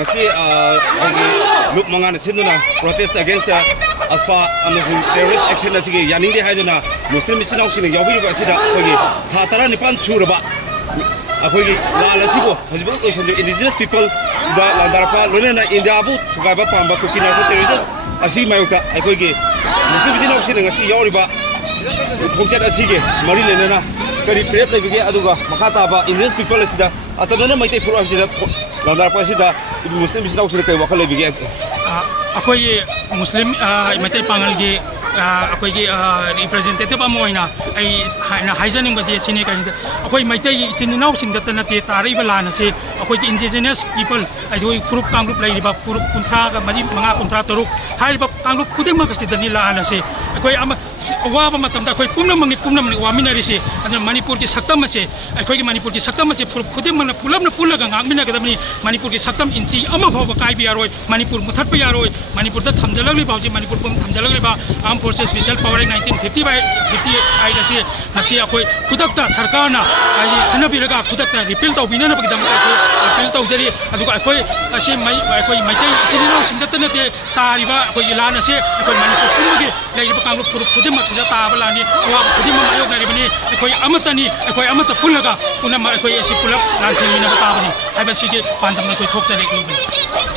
ngasi look mangan sinuna protest against the aspa terrorist action asigi yaning de haiduna muslim sinau sing yawi ba sida kogi tha tara nipan suraba akogi la lasibo hajibo question indigenous people sida landarpa lona india abu gaba pamba kukina ko terrorism asi mayuka akogi muslim sinau sing ngasi yawi ba khongchat asige mari lenana kari prep lebige aduga makata ba indigenous people sida atana Meitei Pura sida landarpa sida muslim sinau sing kai wakal lebige अखोई मुस्लिम मेतई पांगल की अखोई representative अमोइना हाइजनिंग बदी सिने कहीं अखोई मेतई इचिन इनाउ सिंगदत नते तारिबा लाना से अखोई indigenous people अखोई फुरुप कांग्रुप लाइबा फुरुप कुंथ्रा का मरी मंगा कुंथ्रा तरुक हाइबा कांग्रुप खुदेमक सिदनी लाना से अखोई अवाब मतमदा अखोई पुनमनि वामिनारि से मणिपुर की सक्तम से अखोई मणिपुर की सक्तम से फुरुप खुदेमक पुलमना पुलगा गांगमिनागदबनी मणिपुर की सक्तम इंची अमा फाव काइबा यारोय मणिपुर मुथतपा यारोय मणिपुर थमजलगलिबा हौजी मणिपुर थमजलगलिबा आर्म फोर्सेस स्पेशल पावर 1950 असे ngasi अखोई खुदक्ता सरकारना हनबिरगा खुदक्ता रिपील तौबिनबगदम रिपील तौजरी अदुगा अखोई असे अखोई मैतई इचिन इनाउ सिंगदत नते तारिबा अखोई लान असे अखोई मणिपुर पुरुगी लेगिबा कांगरुप पुरु खुदिमक सिदा ताबा लानी अवाब खुदिमक मायोगनारिबनी अखोई अमतनी अखोई अमत पुलगा पुनम अखोई असे पुलप लांथिमिनबा ताबनी हाइबा सिगे पांदम अखोई थोकजरेगलिबनी